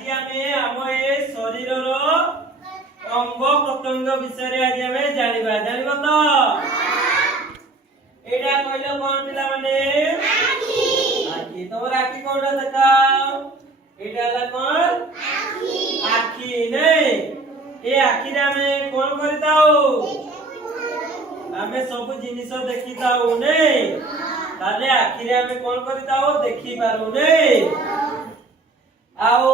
আজি আমি ଆମ ଏ ଶରୀରର ଅଙ୍ଗ ପ୍ରତ୍ୟଙ୍ଗ ବିଷୟରେ ଆଜି ଆମେ ଜାଣିବା ତ ଏଇଟା କହିଲ କଣ ପିଲାମାନେ ଆଖି ତମର ଆଖି କୋଉଟା ଦେଖାଅ ଏଇଟା ହେଲା କଣ ଆଖି ନାଇଁ ଏ ଆଖିରେ ଆମେ କଣ କରିଥାଉ ଆମେ ସବୁ ଜିନିଷ ଦେଖିଥାଉ ନାଇଁ ତାହେଲେ ଆଖିରେ ଆମେ କଣ କରିଥାଉ ଦେଖି ପାରୁ ନାଇଁ ଆଉ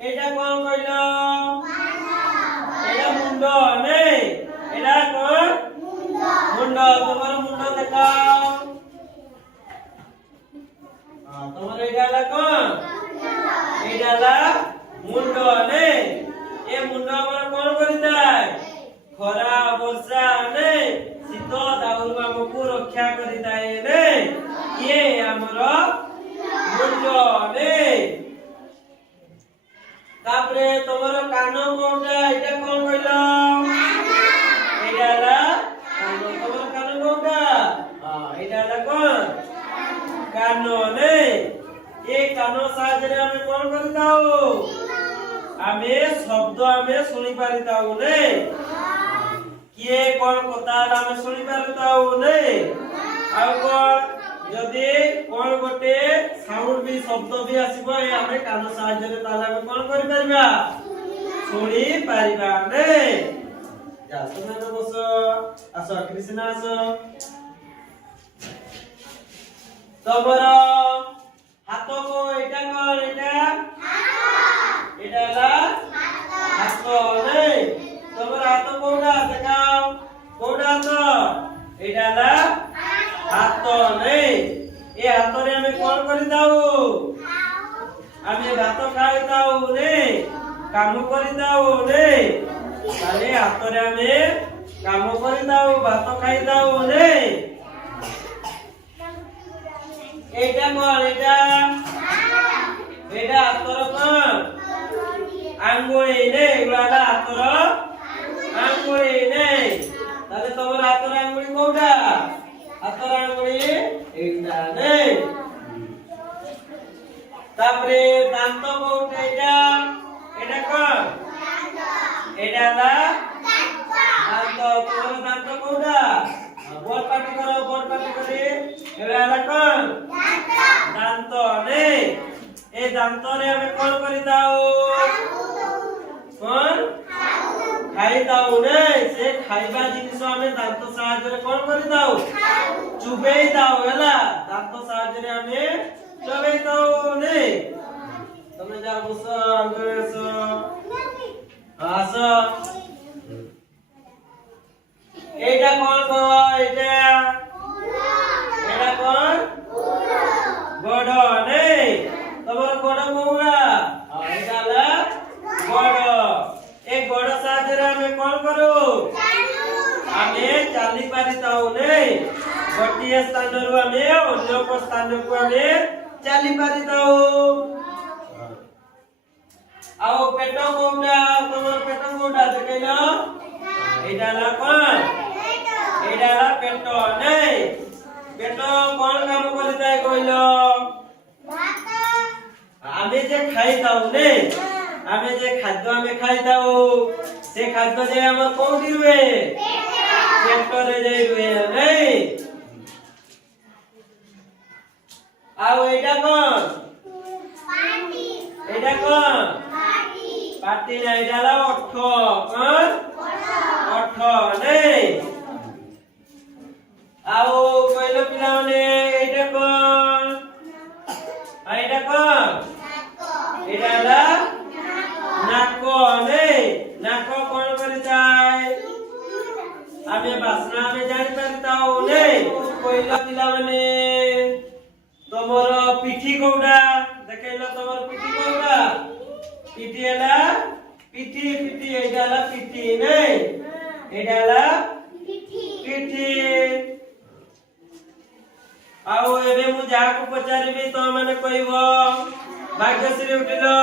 ଏଇଟା କଣ କହିଲ ଏଇଟା ମୁଣ୍ଡ ନାଇଁ ଏଇଟା କଣ ମୁଣ୍ଡ ତମର ମୁଣ୍ଡ ଦେଖାଅ ତମର ଏଇଟା ହେଲା କଣ ଏଇଟା ହେଲା ମୁଣ୍ଡ ନାଇଁ ଏ ମୁଣ୍ଡ ଆମର କଣ କରିଥାଏ ଖରା ବର୍ଷା ନାଇଁ ଶୀତ ଦାଉରୁ ଆମକୁ ରକ୍ଷା କରିଥାଏ ନାଇଁ ଇଏ ଆମର ମୁଣ୍ଡ ନାଇଁ तापरे तमरो कानो कोनटा एटा कोन कहलो एटा ला कानो तमरो कानो कोनटा एटा ला कोन कानो ने ए कानो साहाय्य हम कोन करताऊ आमे शब्द आमे सुनि पारिताऊ ने किए कोन कथा आमे सुनि पारिताऊ ने आ कोन जदि कोन गोटे साउंड भी शब्द भी आसीबो ए हमरे कान सहाय्य रे ताला हम कोन करि परबा सुनि पारिबा ने जा सुना तो बस आसो कृष्णा आसो तबर हाथ को एटा कोन एटा एटा ला हाथ ने तबर हाथ कोडा देखाओ कोडा हाथ एटा ला हाथ नहीं ए हाथ रे हमें कौन करिताऊ हमें भात खाइताऊ नहीं काम करिताऊ नहीं ताले हाथ रे हमें काम करिताऊ भात खाइताऊ नहीं एटा कौन एटा हाथ रो कौन आंगुली नहीं एगुला हाथ रो आंगुली नहीं ताले तोर हाथ रो आंगुली कोडा हाथर आंगुली एटा ने तापरे दांत कोउटा एटा कोन एटा ला दांत तोर दांत कोउटा बोल पाटी करे एटा ला कोन दांत ने ए दांत रे हमें कोन करिताऊ कोन खाइताऊ ने से खाइबा जिनिस हमें दांत सहाय्य रे कोन करिताऊ चुबेई दाओ होला दांत सहाय्य रे हमें चुबेई दाओ ने तमे जा बस अंग्रेज आसो एटा कोन को एटा कोन गोड़ ने तमर गोड़ कोउरा एटा ला गोड़ ए गोड़ सहाय्य रे हमें कोन करू हमें चाली पारिताऊ ने गोटिए स्थान रु हमें अन्य को स्थान को हमें चाली पारिताऊ आओ पेट कोउटा तमर पेट कोउटा देखैलो एटा ला कोन एटा ला पेट नै पेट कोन काम करिताय कहिलो हमें जे खाइताऊ ने हमें जे खाद्य हमें खाइताऊ से खाद्य जे हमर कोउठी रुए पेट रे जे रुए नै आओ एटा कोन पाटी एटा कोन पाटी ना एटा ला ओठ कोन ओठ नै आओ कहलो पिला माने एटा कोन एटा कोन एटा ला नाक नै नाक कोन करिताय हमें बासना में जानि पारिताऊ नै कहलो पिला माने तमर पिठी कोउडा देखैलो तमर पिठी कोउडा पिठी एला पिठी एडाला पिठी नै एडाला पिठी आउ एबे मु जा को पचारिबी तो माने कहबो भाग्यश्री उठिलो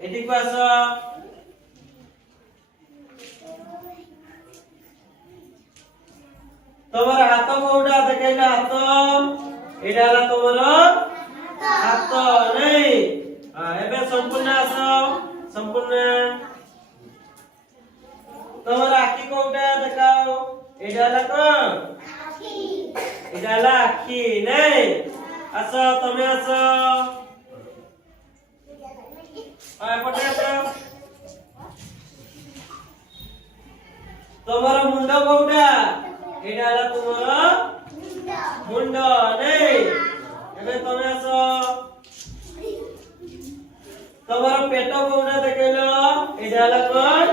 एठी को आसो तमर हाथ कोउडा देखैला हाथ एडाला तमर ଏଇଟା ହେଲା କଣ? ଏଇଟା ହେଲା ଆଖି ନାଇଁ। ଆସ ତମେ ଆସ ଏପଟେ ଆସ। ତମର ମୁଣ୍ଡ କୋଉଟା? ଏଇଟା ହେଲା ତୁମର ମୁଣ୍ଡ ନାଇଁ। ଏବେ ତମେ ଆସ। ତମର ପେଟ କୋଉଟା ଦେଖେଇଲ? ଏଇଟା ହେଲା କଣ?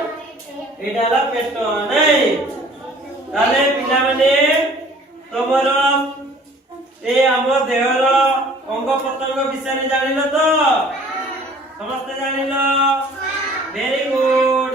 ଏଇଟା ହେଲା ପେଟ ନାଇଁ। ତାହେଲେ ପିଲାମାନେ ତମର ଏ ଆମ ଦେହର ଅଙ୍ଗ ପ୍ରତ୍ୟଙ୍ଗ ବିଷୟରେ ଜାଣିଲ ତ? ସମସ୍ତେ ଜାଣିଲ? Very good.